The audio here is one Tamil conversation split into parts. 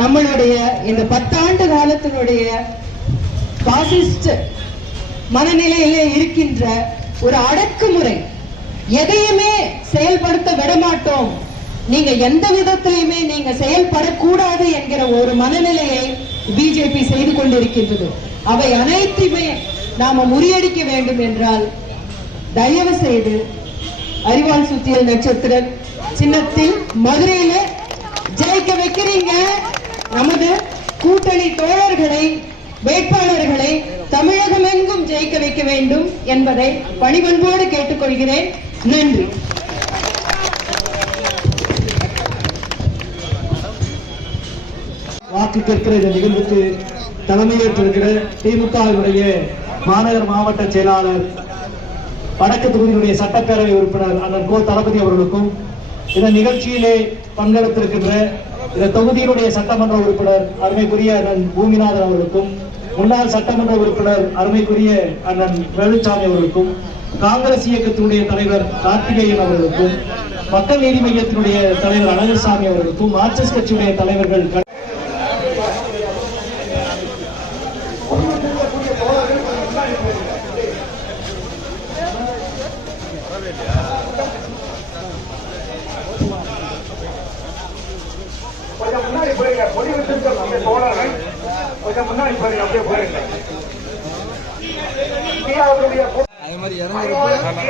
நம்மளுடைய இந்த 10 ஆண்டு காலத்தினுடைய பாசிஸ்ட் மனநிலையிலே இருக்கின்ற ஒரு அடக்குமுறை, எதையுமே செயல்படுத்த விடமாட்டோம், நீங்க எந்த விதத்திலையுமே நீங்க செயல்படக்கூடாது என்கிற ஒரு மனநிலையை பிஜேபி செய்து கொண்டிருக்கின்றது. அவை அனைத்துமே நாம முறியடிக்க வேண்டும் என்றால் தயவு செய்து அறிவால் சுத்தியல் நட்சத்திர சின்னத்தில் மதுரையில ஜெயிக்க வைக்கிறீங்க. நமது கூட்டணி தோழர்களை, வேட்பாளர்களை தமிழகம் எங்கும் ஜெயிக்க வைக்க வேண்டும் என்பதை பணிவன்போடு கேட்டுக்கொள்கிறேன். நன்றி. வாக்கு கேட்கிற இந்த நிகழ்வுக்கு தலைமையேற்றிருக்கிற திமுகவினுடைய மாநகர் மாவட்ட செயலாளர், வடக்கு தொகுதியினுடைய சட்டப்பேரவை உறுப்பினர் அண்ணன் கோ தளபதி அவர்களுக்கும், இந்த நிகழ்ச்சியிலே பங்கெடுத்திருக்கின்ற இந்த தொகுதியினுடைய சட்டமன்ற உறுப்பினர் அருமைக்குரிய அண்ணன் பூமிநாதன் அவர்களுக்கும், முன்னாள் சட்டமன்ற உறுப்பினர் அருமைக்குரிய அண்ணன் வேலுச்சாமி அவர்களுக்கும், காங்கிரஸ் இயக்கத்தினுடைய தலைவர் கார்த்திகேயன் அவர்களுக்கும், மக்கள் நீதி மையத்தினுடைய தலைவர் அழகர்சாமி அவர்களுக்கும், மார்க்சிஸ்ட் கட்சியுடைய தலைவர்கள் கொஞ்சம் முன்னாடி போயிருங்க. முடிவு திருத்தம் தோழர்கள் கொஞ்சம் முன்னாடி போயிருங்க. அப்படியே போயிருங்க.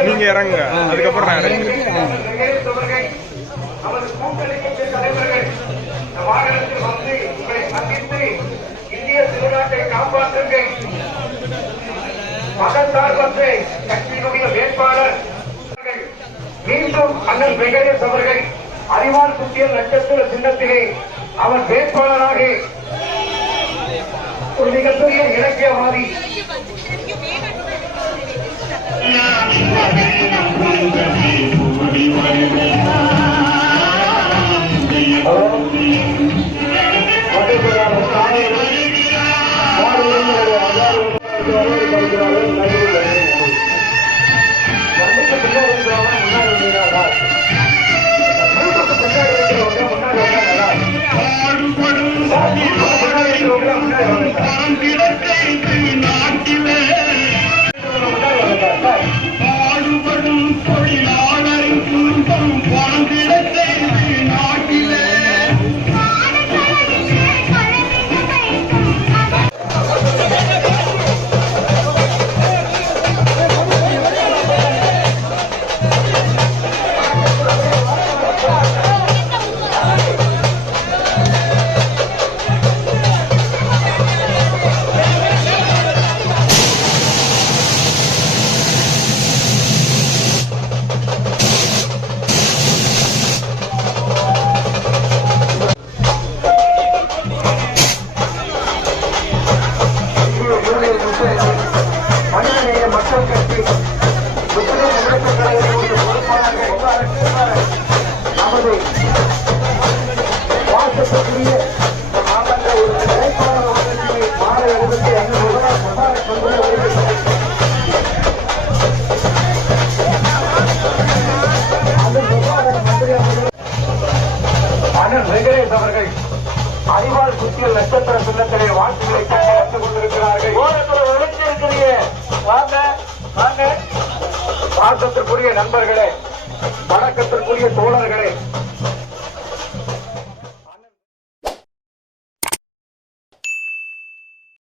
நீங்க இறங்குங்க, அதுக்கப்புறம் நான் இறங்குறேன். நமது கூட்டணி கட்சி தலைவர்கள் வாகனத்தில் வந்து உங்களை சந்தித்து இந்திய திருநாட்டை காப்பாற்றுங்கள், மதசார்பற்ற கட்சியினுடைய வேட்பாளர் மீண்டும் அண்ணன் வெங்கடேஷ் அவர்கள் அறிவால் சுத்தியல் நட்சத்திர சின்னத்திலே அவர் வேட்பாளராக ஒரு மிகப்பெரிய இலக்கியவாதி வெங்கடேஷ் அவர்கள் அறிவால் சுத்தியல் நட்சத்திர சின்னத்திலே வாழ்த்துக்களை கற்றுக் கொண்டிருக்கிறார்கள். பாசத்திற்குரிய நண்பர்களே, வணக்கத்திற்குரிய தோழர்களே,